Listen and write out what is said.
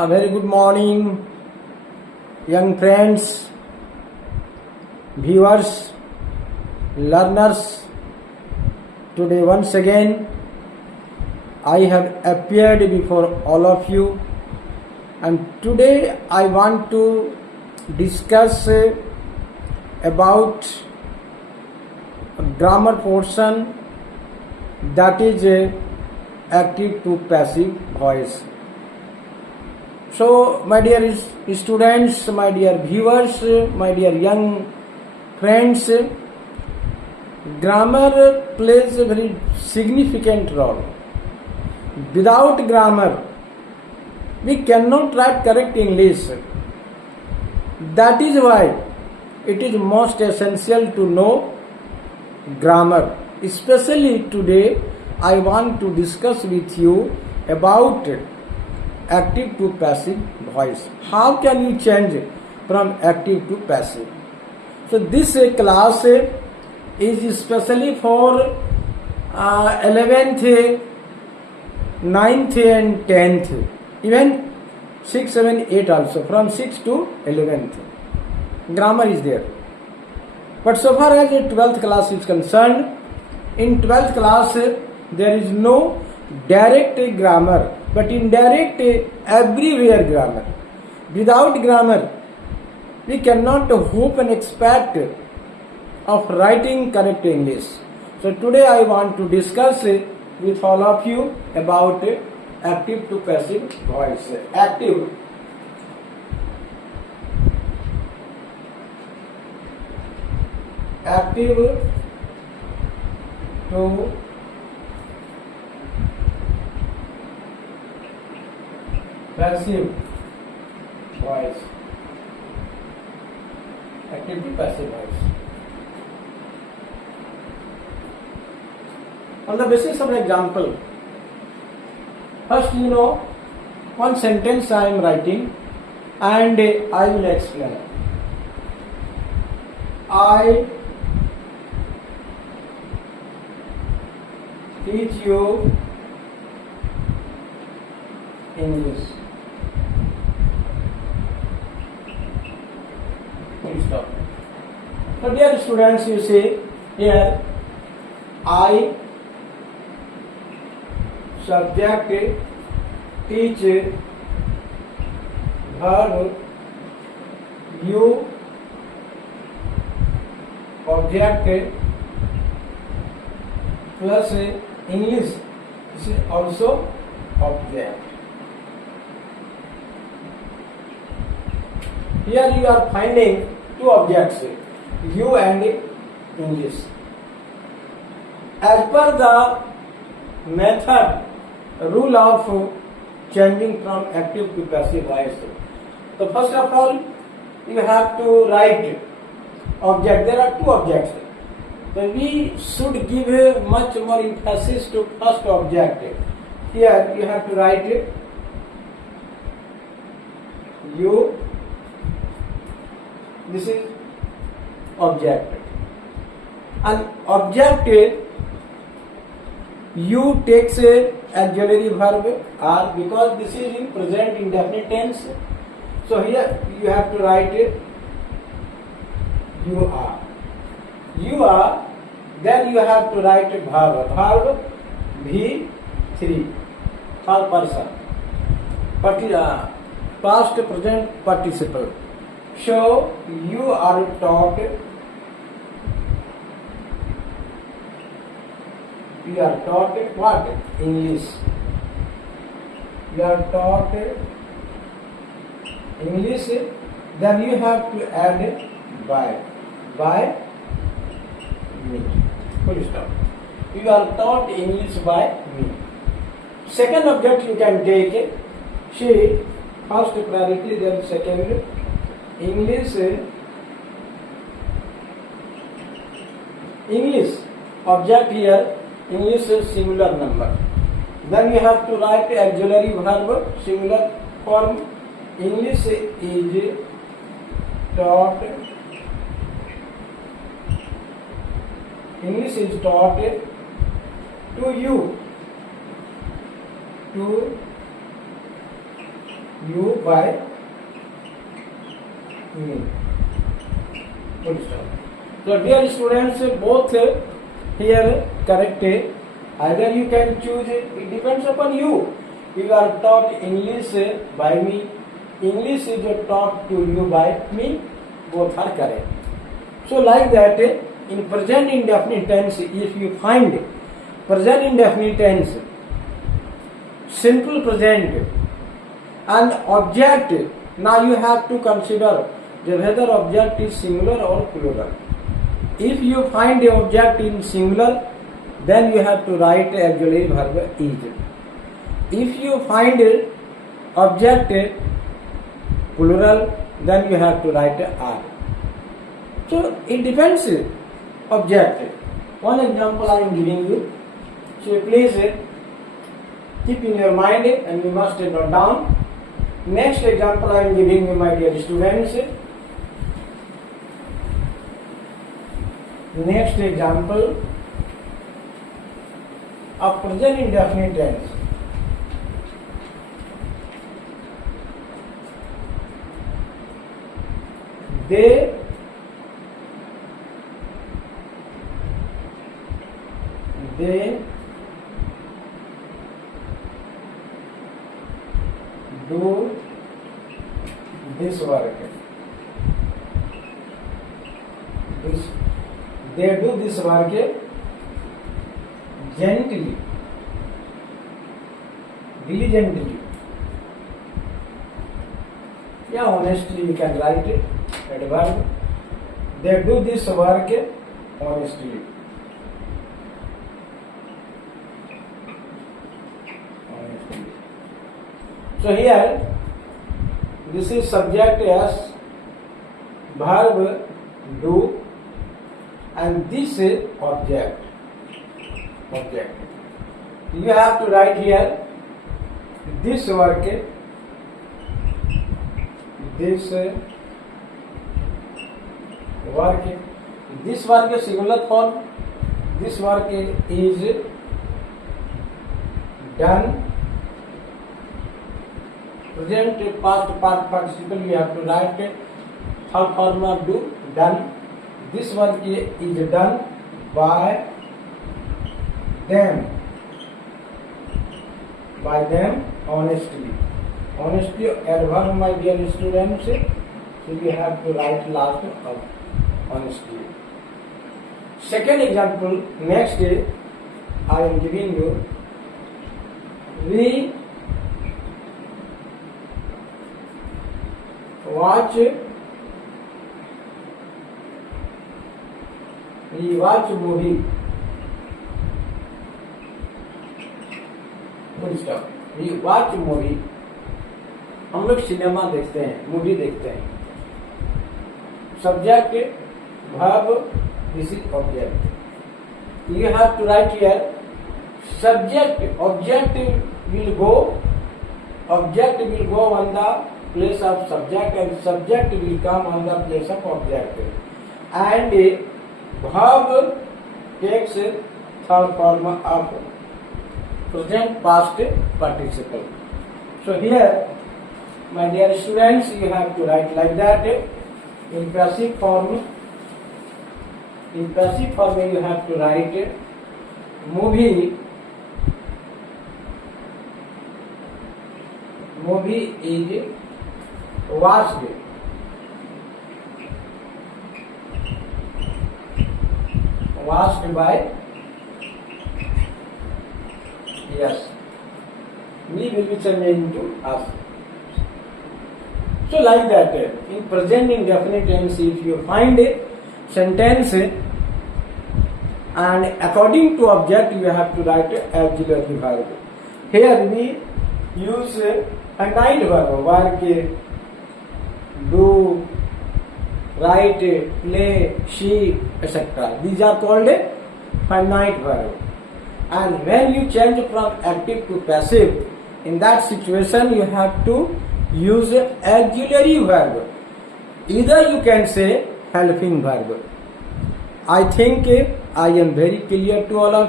A very good morning, young friends, viewers, learners. Today once again I have appeared before all of you, and today I want to discuss about a grammar portion, that is active to passive voice. So my dear students, my dear viewers, my dear young friends, grammar plays a very significant role. Without grammar, we cannot write correct English. That is why it is most essential to know grammar. Especially today, I want to discuss with you about active to passive voice. How can you change from active to passive? So this class is especially for 11th, 9th and 10th, even 6, 7, 8 also, from 6 to 11th. Grammar is there. But so far as the 12th class is concerned, in 12th class there is no direct grammar, but indirect everywhere grammar. Without grammar, we cannot hope and expect of writing correct English. So today I want to discuss with all of you about active to passive voice. Active to passive voice. Active to passive voice. On the basis of an example, first one sentence I am writing and I will explain. I teach you English. Please stop. So dear students, you see here, I subject, teach, verb, you object plus English. This is also object. Here you are finding two objects, you and English. As per the method, rule of changing from active to passive voice. So first of all, you have to write object. There are two objects. So we should give much more emphasis to first object. Here you have to write you. This is object. And object you takes a auxiliary verb are, because this is in present indefinite tense. So here you have to write you are. You are. Then you have to write verb. Verb V3 for person. Past present participle. So you are taught. You are taught what? English. You are taught English. Then you have to add by me. Full stop. You are taught English by me. Second object you can take. She first priority, then second English. English object here. English is singular number. Then you have to write auxiliary verb, singular form. English is taught. English is taught to you. To you by me. Full stop. So dear students, both here correct. Either you can choose, it depends upon you. You are taught English by me, English is taught to you by me, both are correct. So like that, in present indefinite tense, if you find present indefinite tense, simple present and object, now you have to consider whether object is singular or plural. If you find the object in singular, then you have to write auxiliary verb is. If you find object plural, then you have to write are. So it depends object. One example I am giving you. So please keep in your mind and you must note down. Next example I am giving you, my dear students. Next example of present indefinite tense. They do this work. They do this work gently, diligently. Yeah, honestly you can write it. Adverb. They do this work honestly. So here, this is subject as verb do, and this is object. You have to write here this work, this work is singular form. This work is done. Present past participle you have to write third form of do, done. This work is done by them honestly. Adverb, my dear students, so you have to write last of honestly. Second example, next day I am giving you. We watch movie. Full stop. We watch movie. हम लोग cinema देखते हैं, movie देखते हैं. Subject, verb, this is object. You have to write here subject. Object will go on the place of subject, and subject will come on the place of object. And verb takes third form of present past participle. So here, my dear students, you have to write like that. In passive form you have to write movie is watched. Watched by, yes, me will be changed into us. So like that, in present indefinite tense, if you find a sentence and according to object, you have to write auxiliary verb. Here we use finite verb, work, do, write, play, see, etc. These are called finite verb. And when you change from active to passive, in that situation you have to use auxiliary verb. Either you can say helping verb. I think I am very clear to all of you.